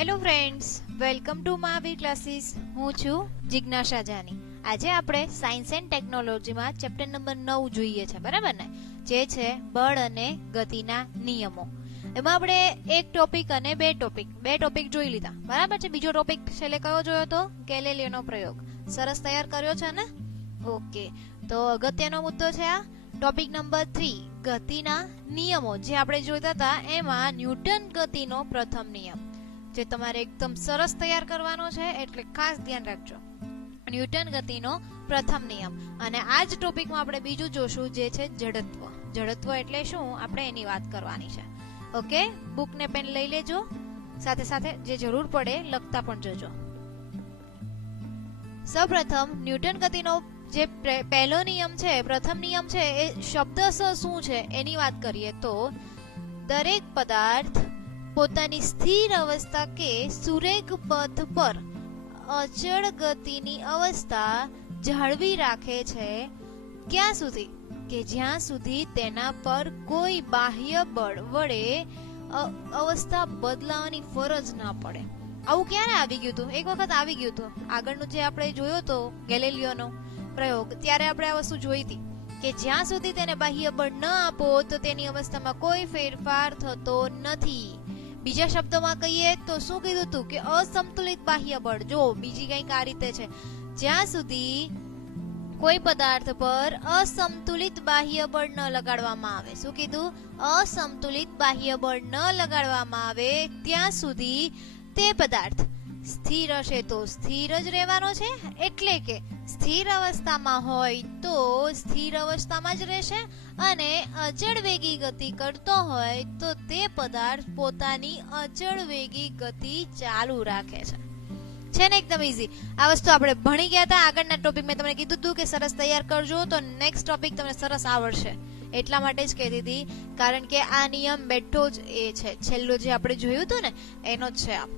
Hello friends, welcome to Mahavir classes. હું છું જિજ્ઞાસા જાની. આજે આપણે સાયન્સ એન્ડ ટેકનોલોજીમાં ચેપ્ટર નંબર 9 જોઈએ છે, બરાબર ને? જે છે બળ અને ગતિના નિયમો. એમાં આપણે એક ટોપિક અને બે ટોપિક જોઈ લીધા, બરાબર છે. બીજો ટોપિક છેલ્લે કયો જોયો તો? ગેલિલિયોનો પ્રયોગ. સરસ તૈયાર કર્યો છે ને? ઓકે, તો અગત્યનો મુદ્દો છે આ ટોપિક નંબર 3, ગતિના નિયમો. જે આપણે જોતા હતા એમાં ન્યૂટન ગતિનો પ્રથમ નિયમ, જે તમારે એકદમ સરસ તૈયાર કરવાનો છે, એટલે ખાસ ધ્યાન રાખજો. ન્યૂટન ગતિનો પ્રથમ નિયમ. અને આ જ ટોપિકમાં આપણે બીજું જોશું, જે છે જડત્વ. જડત્વ એટલે શું, આપણે એની વાત કરવાની છે. ઓકે, બુક ને પેન લઈ લેજો, સાથે સાથે જે જરૂર પડે લખતા પણ જજો. સૌપ્રથમ ન્યૂટન ગતિનો જે પહેલો નિયમ છે, પ્રથમ નિયમ છે, એ શબ્દશ શું છે એની વાત કરીએ તો, દરેક પદાર્થ પોતાની સ્થિર અવસ્થા કે સુરેખ પથ પર અચળ ગતિની અવસ્થા જાળવી રાખે છે ક્યાં સુધી? કે જ્યાં સુધી તેના પર કોઈ બાહ્ય બળ વડે અવસ્થા બદલાવાની ફરજ ના પડે. આવું ક્યારે આવી ગયું હતું? એક વખત આવી ગયું હતું. આગળનું જે આપણે જોયો તો ગેલિલિયોનો પ્રયોગ, ત્યારે આપણે આ વસ્તુ જોઈ હતી કે જ્યાં સુધી તેને બાહ્ય બળ ન આપો તો તેની અવસ્થામાં કોઈ ફેરફાર થતો નથી. બીજા શબ્દોમાં કહીએ તો શું કીધું હતું કે અસંતુલિત બાહ્ય બળ. જો બીજી કંઈક આ રીતે છે, જ્યાં સુધી કોઈ પદાર્થ પર અસંતુલિત બાહ્ય બળ ન લગાડવામાં આવે. શું કીધું? અસંતુલિત બાહ્ય બળ ન લગાડવામાં આવે ત્યાં સુધી તે પદાર્થ સ્થિર હશે તો સ્થિર જ રહેવાનો છે. એટલે કે સ્થિર અવસ્થામાં હોય તો સ્થિર અવસ્થામાં જ રહેશે, અને અચળ વેગી ગતિ કરતો હોય તો તે પદાર્થ પોતાની અચળ વેગી ગતિ ચાલુ રાખે છે ને? એકદમ ઈઝી. આ વસ્તુ આપણે ભણી ગયા હતા. આગળના ટોપિક મેં તમને કીધું હતું કે સરસ તૈયાર કરજો, તો નેક્સ્ટ ટોપિક તમને સરસ આવડશે. એટલા માટે જ કહેતી હતી, કારણ કે આ નિયમ બેઠો જ એ છે, છેલ્લો જે આપણે જોયું હતું ને એનો જ છે આ.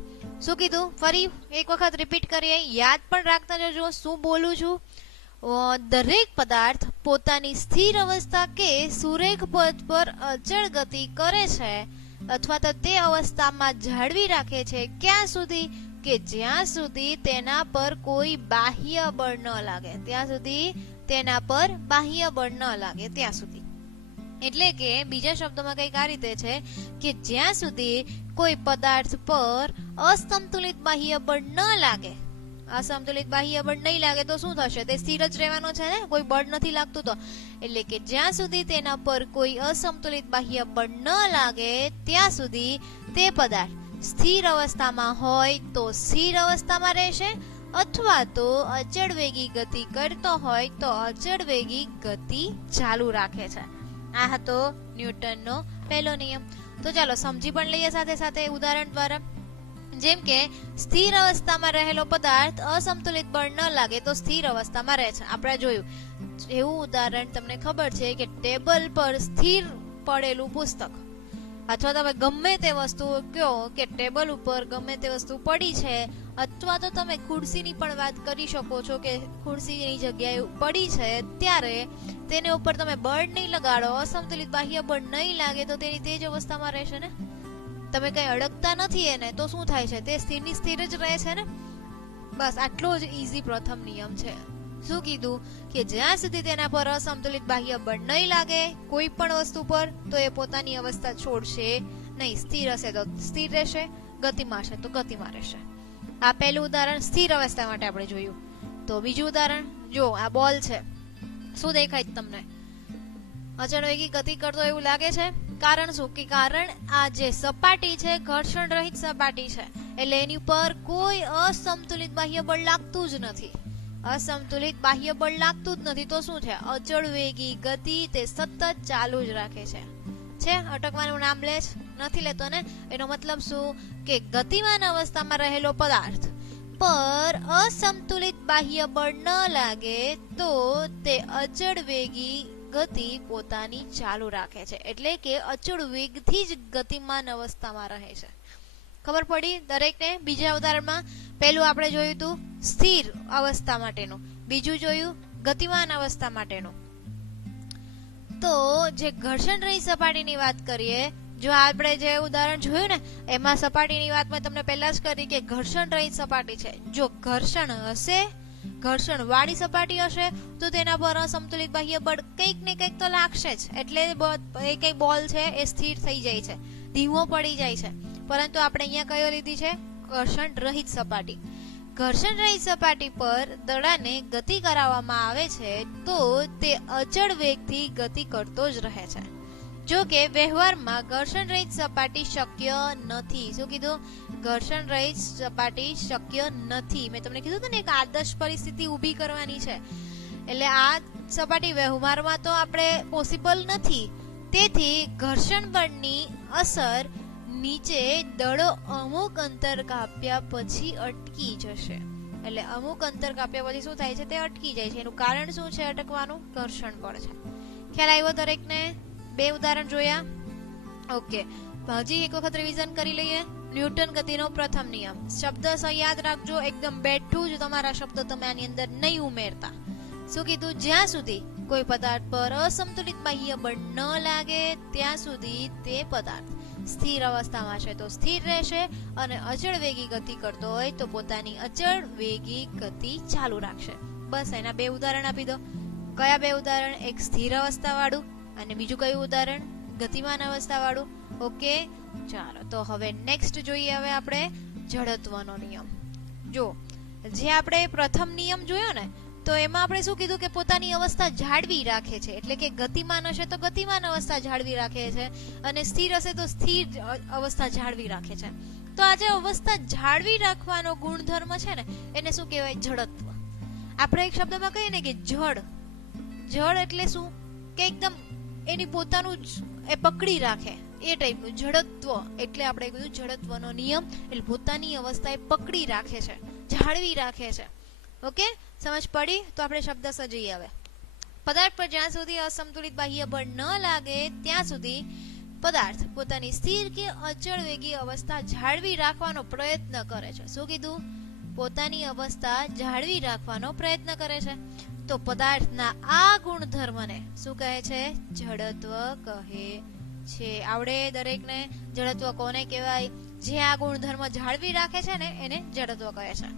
શું કીધું? ફરી એક વખત રિપીટ કરીએ, યાદ પણ રાખતા જજો શું બોલું છું. દરેક પદાર્થ પોતાની સ્થિર અવસ્થા કે સુરેખ પથ પર અચળ ગતિ કરે છે અથવા તો તે અવસ્થામાં જાળવી રાખે છે ક્યાં સુધી? કે જ્યાં સુધી તેના પર કોઈ બાહ્ય બળ ન લાગે. ત્યાં સુધી તેના પર બાહ્ય બળ ન લાગે ત્યાં સુધી. એટલે કે બીજા શબ્દોમાં કંઈક આ રીતે છે કે જ્યાં સુધી કોઈ પદાર્થ પર અસંતુલિત બાહ્ય બળ ન લાગે, અસંતુલિત બાહ્ય બળ નહીં લાગે તો શું થશે? તે સ્થિર જ રહેવાનો છે ને, કોઈ બળ નથી લાગતું તો. એટલે કે જ્યાં સુધી તેના પર કોઈ અસંતુલિત બાહ્ય બળ ન લાગે ત્યાં સુધી તે પદાર્થ સ્થિર અવસ્થામાં હોય તો સ્થિર અવસ્થામાં રહેશે, અથવા તો અચળ વેગી ગતિ કરતો હોય તો અચળ વેગી ગતિ ચાલુ રાખે છે. આ હતો ન્યૂટનનો પહેલો નિયમ. તો ચાલો સમજી પણ લઈએ સાથે સાથે ઉદાહરણ દ્વારા. જેમ કે સ્થિર અવસ્થામાં રહેલો પદાર્થ અસંતુલિત બળ ન લાગે તો સ્થિર અવસ્થામાં રહે છે. આપણે જોયું એવું ઉદાહરણ તમને ખબર છે કે ટેબલ પર સ્થિર પડેલું પુસ્તક, અથવા તમે ગમે તે વસ્તુ કહો કે ટેબલ ઉપર ગમે તે વસ્તુ પડી છે, અથવા તો તમે ખુરશીની પણ વાત કરી શકો છો કે ખુરશીની જગ્યાએ પડી છે, ત્યારે તેને ઉપર તમે બળ નહીં લગાડો, અસંતુલિત બાહ્ય બળ નહીં લાગે તો તેની તે જ અવસ્થામાં રહેશે ને. તમે કઈ અડકતા નથી એને, તો શું થાય છે? તે સ્થિરની સ્થિર જ રહે છે ને. બસ આટલો જ ઈઝી પ્રથમ નિયમ છે. શું કીધું? કે જ્યાં સુધી તેના પર અસંતુલિત બાહ્ય બળ નહીં લાગે કોઈ પણ વસ્તુ પર, તો એ પોતાની અવસ્થા છોડશે નહીં. સ્થિર હશે તો સ્થિર રહેશે, ગતિમાં હશે તો ગતિમાં રહેશે. આ પહેલું ઉદાહરણ સ્થિર અવસ્થા માટે આપણે જોયું. તો બીજું ઉદાહરણ જો, આ બોલ છે. શું દેખાય તમને? અચળ વેગી ગતિ કરતો એવું લાગે છે. કારણ શું? કે કારણ આ જે સપાટી છે ઘર્ષણ રહિત સપાટી છે, એટલે એની ઉપર કોઈ અસંતુલિત બાહ્ય બળ લાગતું જ નથી. અસંતુલિત બાહ્ય બળ લાગતું જ નથી તો શું છે? અચળ વેગી ગતિ તે સતત ચાલુ જ રાખે છે. અટકવાનું નામ લે જ નથી લેતો ને. એનો મતલબ શું? કે ગતિમાન અવસ્થામાં રહેલો પદાર્થ પર અસંતુલિત બાહ્ય બળ ન લાગે તો તે અચળ વેગી ગતિ પોતાની ચાલુ રાખે છે. એટલે કે અચળ વેગથી જ ગતિમાન અવસ્થામાં રહે છે. ખબર પડી દરેકને? બીજા ઉદાહરણમાં પહેલું આપણે જોયું હતું સ્થિર અવસ્થા માટેનું, બીજું જોયું ગતિમાન અવસ્થા માટેનું. તો જે ઘર્ષણ રહિત સપાટીની વાત કરીએ, જો આપણે જે ઉદાહરણ જોયું ને એમાં સપાટીની વાત મેં તમને પહેલા જ કરી કે ઘર્ષણ રહિત સપાટી છે. જો ઘર્ષણ હશે, ઘર્ષણ વાળી સપાટી હશે તો તેના પર અસમતુલિત બાહ્ય બળ કંઈક ને કંઈક તો લાગશે જ. એટલે એ કઈ બોલ છે એ સ્થિર થઈ જાય છે, ધીમો પડી જાય છે. પરંતુ આપણે અહીંયા કયો લીધી છે? ઘર્ષણ રહિત સપાટી. ઘર્ષણ રહિત સપાટી પર દડાને ગતિ કરાવવામાં આવે છે તો તે અચળ વેગથી ગતિ કરતો જ રહે છે. જો કે વ્યવહારમાં ઘર્ષણ રહિત સપાટી શક્ય નથી. શું કીધું? ઘર્ષણ રહિત સપાટી શક્ય નથી. મેં તમને કીધું હતું ને એક આદર્શ પરિસ્થિતિ ઊભી કરવાની છે. એટલે આ સપાટી વ્યવહારમાં તો આપણે પોસિબલ નથી. તેથી ઘર્ષણ બળની અસર નીચે દડો અમુક અંતર કાપ્યા પછી અટકી જશે. એટલે અમુક અંતર કાપ્યા પછી શું થાય છે? તે અટકી જાય છે. એનું કારણ શું છે અટકવાનું? ઘર્ષણ બળ છે. ખ્યાલ આવ્યો દરેકને? બે ઉદાહરણ જોયા. ઓકે, હજી એક વખત રિવિઝન કરી લઈએ. ન્યૂટન ગતિનો પ્રથમ નિયમ. શબ્દ યાદ રાખજો, એકદમ બેઠું જ તમારા શબ્દ તમે આની અંદર નહીં ઉમેરતા. શું કીધું? જ્યાં સુધી કોઈ પદાર્થ પર અસમતુલિત બાહ્ય બળ ન લાગે ત્યાં સુધી તે પદાર્થ સ્થિર અવસ્થામાં છે તો સ્થિર રહેશે, અને અચળ વેગી ગતિ કરતો હોય તો પોતાની અચળ વેગી ગતિ ચાલુ રાખશે. બસ એના બે ઉદાહરણ આપી દો. કયા બે ઉદાહરણ? એક સ્થિર અવસ્થા વાળું અને બીજું કયું ઉદાહરણ? ગતિમાન અવસ્થા વાળું. ઓકે, ચાલો તો હવે નેક્સ્ટ જોઈએ. હવે આપણે જડત્વનો નિયમ. જો જે આપણે પ્રથમ નિયમ જોયો ને તો એમાં આપણે શું કીધું કે પોતાની અવસ્થા જાળવી રાખે છે. એટલે કે ગતિમાન હશે તો ગતિમાન અવસ્થા જાળવી રાખે છે, અને સ્થિર હશે તો સ્થિર અવસ્થા જાળવી રાખે છે. તો આ જે અવસ્થા જાળવી રાખવાનો ગુણધર્મ છે ને એને શું કહેવાય? જડત્વ. આપણે એક શબ્દમાં કહીએ ને કે જડ. જડ એટલે શું? કે એકદમ એની પોતાનું એ પકડી રાખે એ ટાઈપનું. જડત્વ એટલે આપણે કીધું જડત્વનો નિયમ એટલે પોતાની અવસ્થા એ પકડી રાખે છે, જાળવી રાખે છે. ઓકે, સમજ પડી? તો આપણે શબ્દ સજીએ હવે. પદાર્થ પર જ્યાં સુધી અસમતુલિત બાહ્ય બળ ન લાગે ત્યાં સુધી પદાર્થ પોતાની સ્થિર કે અચળ વેગી અવસ્થા જાળવી રાખવાનો પ્રયત્ન કરે છે. શું કીધું? પોતાની અવસ્થા જાળવી રાખવાનો પ્રયત્ન કરે છે. તો પદાર્થના આ ગુણધર્મને શું કહે છે? જડત્વ કહે છે. આવડે દરેકને? જડત્વ કોને કહેવાય? જે આ ગુણધર્મ જાળવી રાખે છે ને એને જડત્વ કહે છે.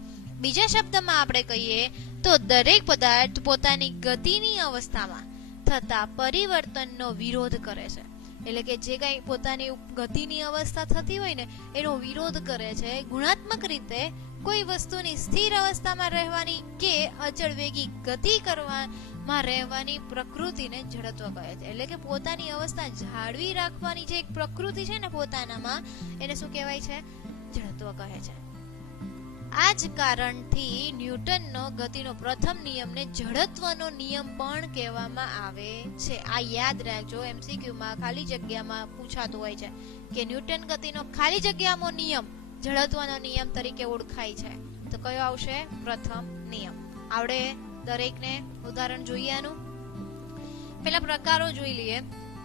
બીજા શબ્દમાં આપણે કહીએ તો દરેક પદાર્થ પોતાની ગતિની અવસ્થામાં થતા પરિવર્તનનો વિરોધ કરે છે. એટલે કે જે કંઈ પોતાની ગતિની અવસ્થા થતી હોય ને એનો વિરોધ કરે છે. ગુણાત્મક રીતે કોઈ વસ્તુની સ્થિર અવસ્થામાં રહેવાની કે અચળ વેગી ગતિ કરવામાં રહેવાની પ્રકૃતિને જડત્વ કહે છે. એટલે કે પોતાની અવસ્થા જાળવી રાખવાની જે એક પ્રકૃતિ છે ને પોતાનામાં એને શું કહેવાય છે? જડત્વ કહે છે. આ જ કારણથી ન્યૂટનનો ગતિનો પ્રથમ નિયમને જડત્વનો નિયમ પણ કહેવામાં આવે છે. આ યાદ રાખજો, એમસીક્યુમાં ખાલી જગ્યામાં પૂછાતું હોય છે કે ન્યૂટન ગતિનો ખાલી જગ્યામાં નિયમ જડત્વનો નિયમ તરીકે ઓળખાય છે. તો કયો આવશે? પ્રથમ નિયમ. આવડે દરેકને? ઉદાહરણ જોઈએ આનું. પેલા પ્રકારો જોઈ લઈએ.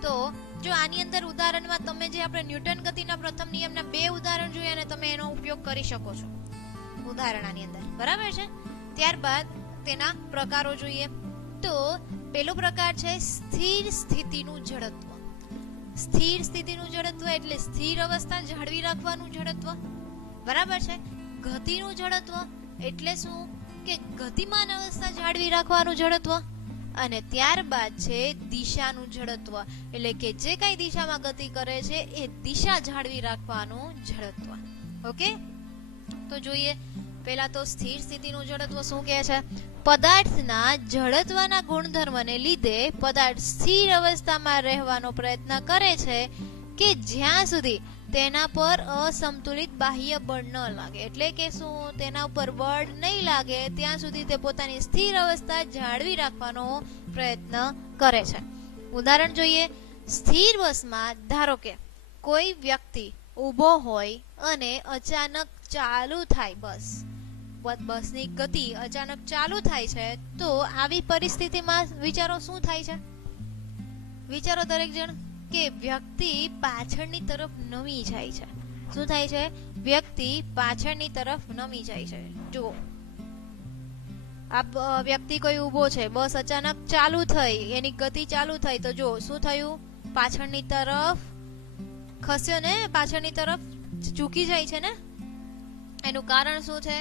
તો જો આની અંદર ઉદાહરણમાં તમે જે આપણે ન્યૂટન ગતિના પ્રથમ નિયમના બે ઉદાહરણ જોયા ને તમે એનો ઉપયોગ કરી શકો છો ઉદાહરણની અંદર, બરાબર છે? ત્યારબાદ તેના પ્રકારો જોઈએ. તો પેલો પ્રકાર છે સ્થિર સ્થિતિનું જડત્વ. સ્થિર સ્થિતિનું જડત્વ એટલે સ્થિર અવસ્થા જાળવી રાખવાનું જડત્વ, બરાબર છે? ગતિનું જડત્વ એટલે શું? કે ગતિમાન અવસ્થા જાળવી રાખવાનું જડત્વ. અને ત્યારબાદ છે દિશાનું જડત્વ, એટલે કે જે કઈ દિશામાં ગતિ કરે છે એ દિશા જાળવી રાખવાનું જડત્વ. ઓકે, તો જોઈએ. પહેલા તો સ્થિર સ્થિતિનું જડત્વ શું કહે છે? પદાર્થના જડત્વના ગુણધર્મને લીધે પદાર્થ સ્થિર અવસ્થામાં રહેવાનો પ્રયત્ન કરે છે કે જ્યાં સુધી તેના પર અસમતુલિત બાહ્ય બળ ન લાગે. એટલે કે શું? તેના ઉપર બળ નહીં લાગે ત્યાં સુધી તે પોતાની સ્થિર અવસ્થા જાળવી રાખવાનો પ્રયત્ન કરે છે. ઉદાહરણ જોઈએ. સ્થિર બસમાં ધારો કે કોઈ વ્યક્તિ ઊભો હોય અને અચાનક ચાલુ થાય, બસની ગતિ અચાનક ચાલુ થાય છે, તો આવી પરિસ્થિતિમાં વિચારો શું થાય છે? વિચારો દરેક જણ કે વ્યક્તિ પાછળની તરફ નમી જાય છે. શું થાય છે? વ્યક્તિ પાછળની તરફ નમી જાય છે. જુઓ, આ વ્યક્તિ કોઈ ઊભો છે, બસ અચાનક ચાલુ થઈ, એની ગતિ ચાલુ થઈ, તો જો શું થયું? પાછળની તરફ ખસ્યો ને પાછળની તરફ ઝૂકી જાય છે ને, એનું કારણ શું છે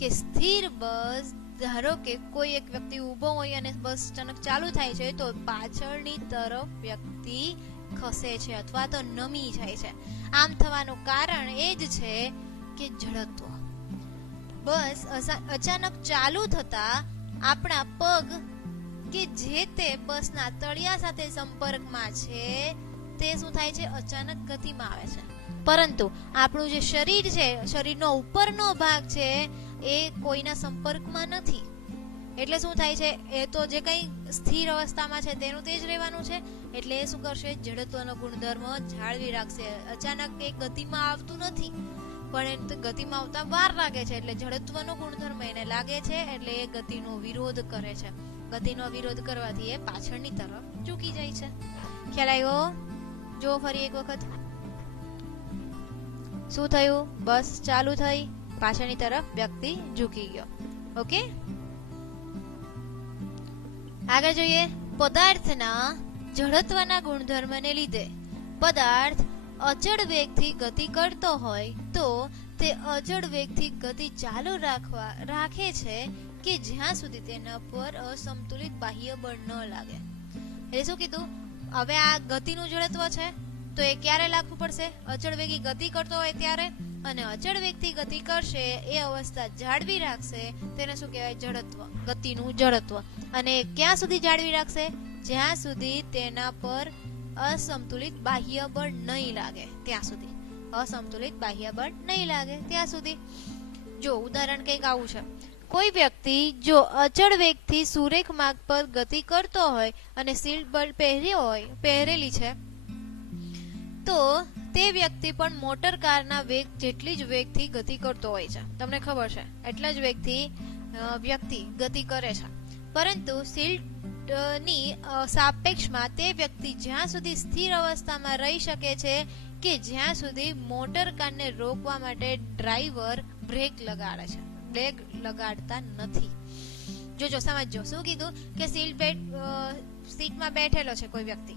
કે સ્થિર બસ, ધારો કે કોઈ એક વ્યક્તિ ઊભો હોય અને બસ અચાનક ચાલુ થાય છે તો પાછળની તરફ વ્યક્તિ ખસે છે અથવા તો નમી જાય છે. આમ થવાનું કારણ એ જ છે કે જડત્વ. બસ અચાનક ચાલુ થતા આપણા પગ કે જે તે બસના તળિયા સાથે સંપર્કમાં છે તે શું થાય છે, અચાનક ગતિમાં આવે છે. પરંતુ આપણું જે શરીર છે, શરીરનો ઉપરનો ભાગ છે એ કોઈના સંપર્કમાં નથી. એટલે શું થાય છે, એ તો જે કંઈ સ્થિર અવસ્થામાં છે તેનું તે જ રહેવાનું છે. એટલે એ શું કરશે, જડત્વનો ગુણધર્મ જાળવી રાખશે. અચાનક એ ગતિમાં આવતું નથી, પણ એ ગતિમાં આવતા વાર લાગે છે. એટલે જડત્વનો ગુણધર્મ એને લાગે છે, એટલે એ ગતિનો વિરોધ કરે છે. ગતિનો વિરોધ કરવાથી એ પાછળની તરફ ઝૂકી જાય છે. ખ્યાલ આવ્યો? જો ફરી એક વખત શું થયું, બસ ચાલુ થઈ, પાછળની તરફ વ્યક્તિ ઝૂકી ગયો. ઓકે, આગળ જોઈએ. પદાર્થના જડત્વના ગુણધર્મને લીધે પદાર્થ અચળ વેગથી ગતિ કરતો હોય તો તે અચળ વેગથી ગતિ ચાલુ રાખે છે કે જ્યાં સુધી તેના પર અસંતુલિત બાહ્ય બળ ન લાગે. એટલે શું કીધું, હવે આ ગતિનું જડત્વ છે તો એ ક્યારે લાગવું પડશે, અચળ વેગી ગતિ કરતો હોય ત્યારે. અને અચળ વેગથી ગતિ કરશે એ અવસ્થા જાળવી રાખશે તેને શું કહેવાય, જડત્વ, ગતિનું જડત્વ. અને ક્યાં સુધી જાળવી રાખશે, જ્યાં સુધી તેના પર અસંતુલિત બાહ્ય બળ નહીં લાગે ત્યાં સુધી. અસંતુલિત બાહ્ય બળ નહીં લાગે ત્યાં સુધી. જો ઉદાહરણ કંઈક આવું છે, કોઈ વ્યક્તિ જો અચળ વેગથી સુરેખ માર્ગ પર ગતિ કરતો હોય અને સીટ બેલ્ટ પહેરેલી છે તો તે વ્યક્તિ પણ મોટર કારના વેગ જેટલી જ વેગથી ગતિ કરતો હોય છે. તમને ખબર છે, એટલા જ વેગથી વ્યક્તિ ગતિ કરે છે. પરંતુ સીટની સાપેક્ષમાં તે વ્યક્તિ જ્યાં સુધી સ્થિર અવસ્થામાં રહી શકે છે કે જ્યાં સુધી મોટર કારને રોકવા માટે ડ્રાઈવર બ્રેક લગાડે છે, બ્રેક લગાડતા નથી. જો સમજો, શું કીધું કે સીટમાં બેઠેલો છે કોઈ વ્યક્તિ,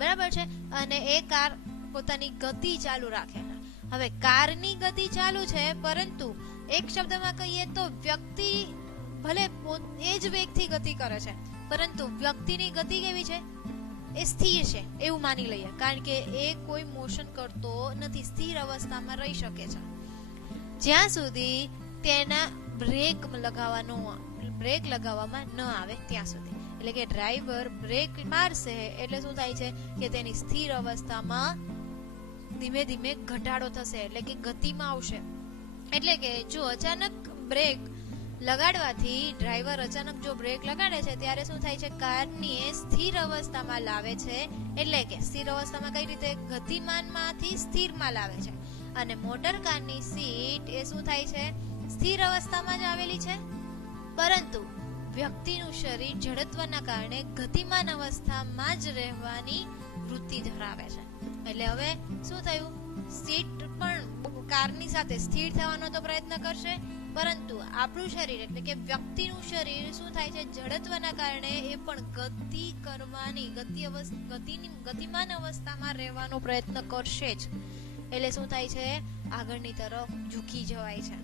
બરાબર છે, અને એ કાર પોતાની ગતિ ચાલુ રાખે છે. હવે કારની ગતિ ચાલુ છે, પરંતુ એક શબ્દમાં કહીએ તો વ્યક્તિ ભલે એ જ વેગથી ગતિ કરે છે, પરંતુ વ્યક્તિની ગતિ કેવી છે, એ સ્થિર છે એવું માની લઈએ, કારણ કે એ કોઈ મોશન કરતો નથી, સ્થિર અવસ્થામાં રહી શકે છે જ્યાં સુધી તેના બ્રેક લગાવવામાં ન આવે ત્યાં સુધી. એટલે કે ડ્રાઈવર બ્રેક મારશે એટલે શું થાય છે કે તેની સ્થિર અવસ્થામાં ધીમે ધીમે ઘટાડો થશે, એટલે કે ગતિમાં આવશે. એટલે કે જો અચાનક બ્રેક લગાડવાથી ડ્રાઈવર અચાનક જો બ્રેક લગાડે છે ત્યારે શું થાય છે, કારની સ્થિર અવસ્થામાં લાવે છે. એટલે કે સ્થિર અવસ્થામાં કઈ રીતે, ગતિમાનમાંથી સ્થિરમાં લાવે છે. અને મોટર કારની સીટ એ શું થાય છે, સ્થિર અવસ્થામાં જ આવેલી છે, પરંતુ વ્યક્તિનું શરીર જડત્વના કારણે ગતિમાન અવસ્થામાં જ રહેવાની વૃત્તિ ધરાવે છે. એટલે હવે શું થયું, સીટ પણ કારની સાથે સ્થિર થવાનો તો પ્રયત્ન કરશે, પરંતુ આપણું શરીર એટલે કે વ્યક્તિનું શરીર શું થાય છે, જડત્વના કારણે એ પણ ગતિ કરવાની, ગતિમાન અવસ્થામાં રહેવાનો પ્રયત્ન કરશે જ. એટલે શું થાય છે, આગળની તરફ ઝૂકી જવાય છે.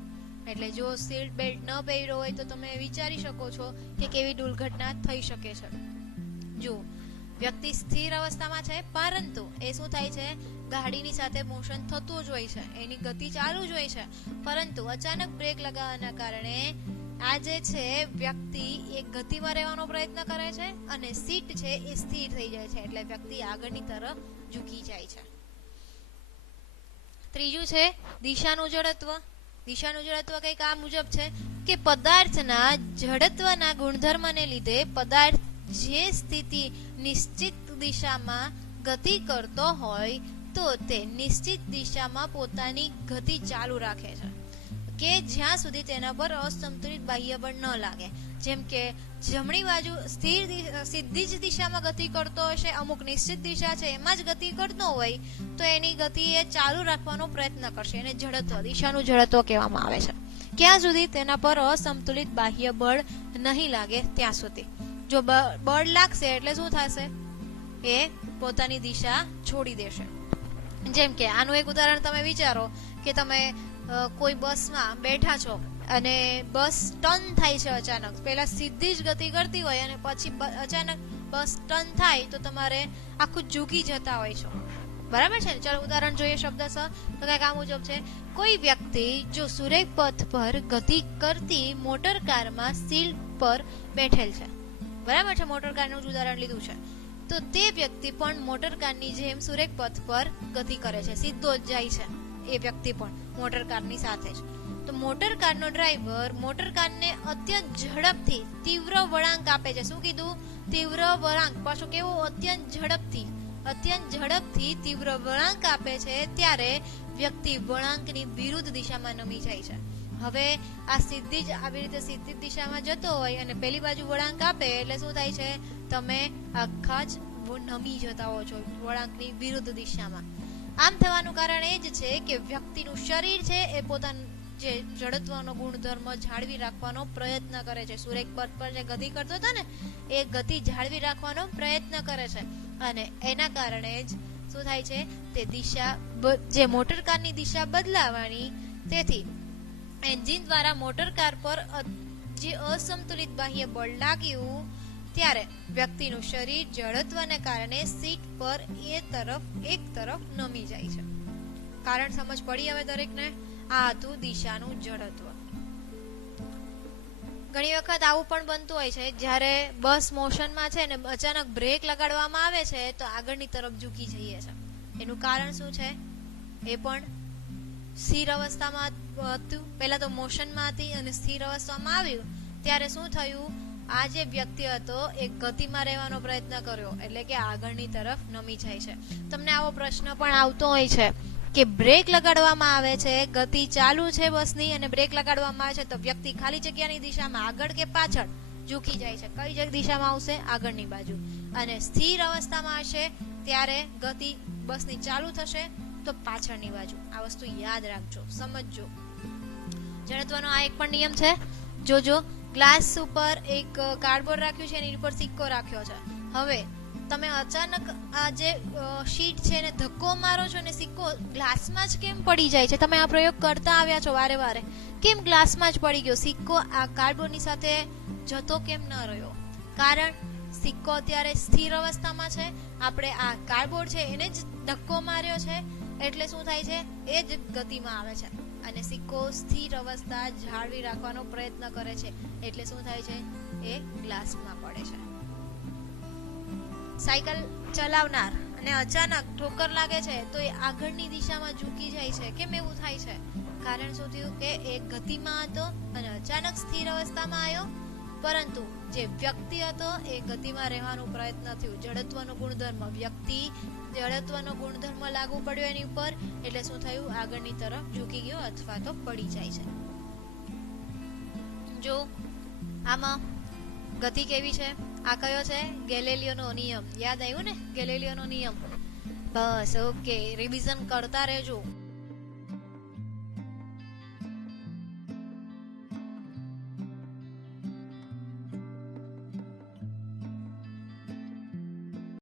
એટલે જો સીટ બેલ્ટ ન પહેર્યો હોય તો તમે વિચારી શકો છો કે કેવી દુર્ઘટના થઈ શકે છે. જો વ્યક્તિ સ્થિર અવસ્થામાં છે, પરંતુ એ શું થાય છે, ગાડીની સાથે મોશન થતું જ હોય છે, એની ગતિ ચાલુ જ હોય છે, પરંતુ અચાનક બ્રેક લગાવવાના કારણે આ જે છે વ્યક્તિ એ ગતિમાં રહેવાનો પ્રયત્ન કરે છે અને સીટ છે એ સ્થિર થઈ જાય છે. એટલે વ્યક્તિ આગળની તરફ ઝૂકી જાય છે. ત્રીજું છે દિશાનું જડત્વ. દિશાનું જડત્વ કંઈક આ મુજબ છે કે પદાર્થના જડત્વના ગુણધર્મને લીધે પદાર્થ જે સ્થિતિ નિશ્ચિત દિશામાં ગતિ કરતો હોય તો તે નિશ્ચિત દિશામાં પોતાની ગતિ ચાલુ રાખે છે કે જ્યાં સુધી તેના પર અસંતુલિત બાહ્ય બળ ન લાગે. જેમ કે જમણી બાજુ સીધી જ દિશામાં ગતિ કરતો હશે, અમુક નિશ્ચિત દિશા છે એમાં જ ગતિ કરતો હોય તો એની ગતિ એ ચાલુ રાખવાનો પ્રયત્ન કરશે. એને જડત્વ, દિશાનું જડત્વ કહેવામાં આવે છે. ક્યાં સુધી, તેના પર અસંતુલિત બાહ્ય બળ નહીં લાગે ત્યાં સુધી. જો બળ લાગશે એટલે શું થશે, એ પોતાની દિશા છોડી દેશે. જેમ કે આનું એક ઉદાહરણ તમે વિચારો કે તમે કોઈ બસમાં બેઠા છો અને બસ ટર્ન થાય છે અચાનક, પહેલા સીધી જ ગતિ કરતી હોય અને પછી અચાનક બસ ટર્ન થાય તો તમારે આખું ઝૂકી જતા હોય છો, બરાબર છે ને? ચાલો ઉદાહરણ જોઈએ શબ્દશઃ. તો કંઈક આ મુજબ છે: કોઈ વ્યક્તિ જો સુરેખ પથ પર ગતિ કરતી મોટર કારમાં સીટ પર બેઠેલ છે, બરાબર છે? મોટર કારનું જ ઉદાહરણ લીધું છે. તો તે વ્યક્તિ પણ મોટર કારની જેમ સુરેખ પથ પર ગતિ કરે છે, સીધો જ જાય છે એ વ્યક્તિ પણ મોટર કારની સાથે જ. તો મોટર કારનો ડ્રાઈવર મોટર કારને અત્યંત ઝડપથી તીવ્ર વળાંક આપે છે. શું કીધું? તીવ્ર વળાંક. પાછું કેવું? અત્યંત ઝડપથી તીવ્ર વળાંક આપે છે, ત્યારે વ્યક્તિ વળાંકની વિરુદ્ધ દિશામાં નમી જાય છે. હવે આ સીધી જ આવી રીતે સીધી દિશામાં જતો હોય અને પેલી બાજુ વળાંક આપે એટલે શું થાય છે? તમે આખા જ નમી જતા હો છો વળાંકની વિરુદ્ધ દિશામાં. આમ થવાનું કારણ એ જ છે કે વ્યક્તિનું શરીર છે એ પોતાનું જે જડત્વનો ગુણધર્મ જાળવી રાખવાનો પ્રયત્ન કરે છે. સુરેખ પથ પર જે ગતિ કરતો હતો ને, એ ગતિ જાળવી રાખવાનો પ્રયત્ન કરે છે અને એના કારણે જ શું થાય છે? તે દિશા જે મોટર કારની દિશા બદલાવાની, તેથી એન્જિન દ્વારા મોટર કાર પર જે અસંતુલિત બાહ્ય બળ લાગ્યું ત્યારે વ્યક્તિનું શરીર જડત્વને કારણે સીટ પર એક તરફ નમી જાય છે. કારણ સમજ પડી હવે દરેકને? આ હતું દિશાનું જડત્વ. ઘણી વખત આવું પણ બનતું હોય છે, જ્યારે બસ મોશનમાં છે ને અચાનક બ્રેક લગાડવામાં આવે છે તો આગળની તરફ ઝૂકી જઈએ છે. એનું કારણ શું છે? એ પણ સ્થિર અવસ્થામાં હતું, પહેલા તો મોશનમાં હતી અને સ્થિર અવસ્થામાં આવ્યું ત્યારે શું થયું? આ જે વ્યક્તિ હતો એ ગતિમાં રહેવાનો પ્રયત્ન કર્યો એટલે કે આગળની તરફ નમી જાય છે. તમને આવો પ્રશ્ન પણ આવતો હોય છે કે બ્રેક લગાડવામાં આવે છે, ગતિ ચાલુ છે બસની અને બ્રેક લગાડવામાં આવે છે તો વ્યક્તિ ખાલી જગ્યાની દિશામાં આગળ કે પાછળ ઝૂકી જાય છે. કઈ દિશામાં આવશે? આગળની બાજુ. અને સ્થિર અવસ્થામાં હશે ત્યારે ગતિ બસની ચાલુ થશે તો પાછળની બાજુ. આ વસ્તુ યાદ રાખજો, સમજજો. જડત્વનો આ એક પણ નિયમ છે. જોજો, ગ્લાસ ઉપર એક કાર્ડબોર્ડ રાખ્યું છે, એની ઉપર સિક્કો રાખ્યો છે. હવે તમે અચાનક આ જે શીટ છે એને ધક્કો મારો છો ને સિક્કો ગ્લાસમાં જ કેમ પડી જાય છે? તમે આ પ્રયોગ કરતા આવ્યા છો વારે વારે. કેમ ગ્લાસમાં જ પડી ગયો? સિક્કો આ કાર્ડબોર્ડની સાથે જતો કેમ ન રહ્યો? કારણ સિક્કો અત્યારે સ્થિર અવસ્થામાં છે, આપણે આ કાર્ડબોર્ડ છે એને જ ધક્કો માર્યો છે એટલે શું થાય છે? એ જ ગતિમાં આવે છે અને સિક્કો સ્થિર અવસ્થા જાળવી રાખવાનો પ્રયત્ન કરે છે એટલે શું થાય છે? એ ગ્લાસમાં પડે છે. સાયકલ ચલાવનાર અને અચાનક ઠોકર લાગે છે તો એ આગળની દિશામાં ઝૂકી જાય છે. કેમ એવું થાય છે? કારણ શું થયું? કે એ ગતિમાં હતો અને અચાનક સ્થિર અવસ્થામાં આવ્યો, પરંતુ જે વ્યક્તિ હતો એ ગતિમાં રહેવાનો પ્રયત્ન થયો. જડત્વનો ગુણધર્મ, વ્યક્તિ જડત્વનો ગુણધર્મ લાગુ પડ્યો એની ઉપર એટલે શું થયું? આગળની તરફ ઝૂકી ગયો અથવા તો પડી જાય છે. જો આમાં ગતિ કેવી છે? આ કયો છે? ગેલેલિયોનો નિયમ. યાદ આવ્યું ને? ગેલેલિયોનો નિયમ. બસ, ઓકે, રિવિઝન કરતા રહેજો.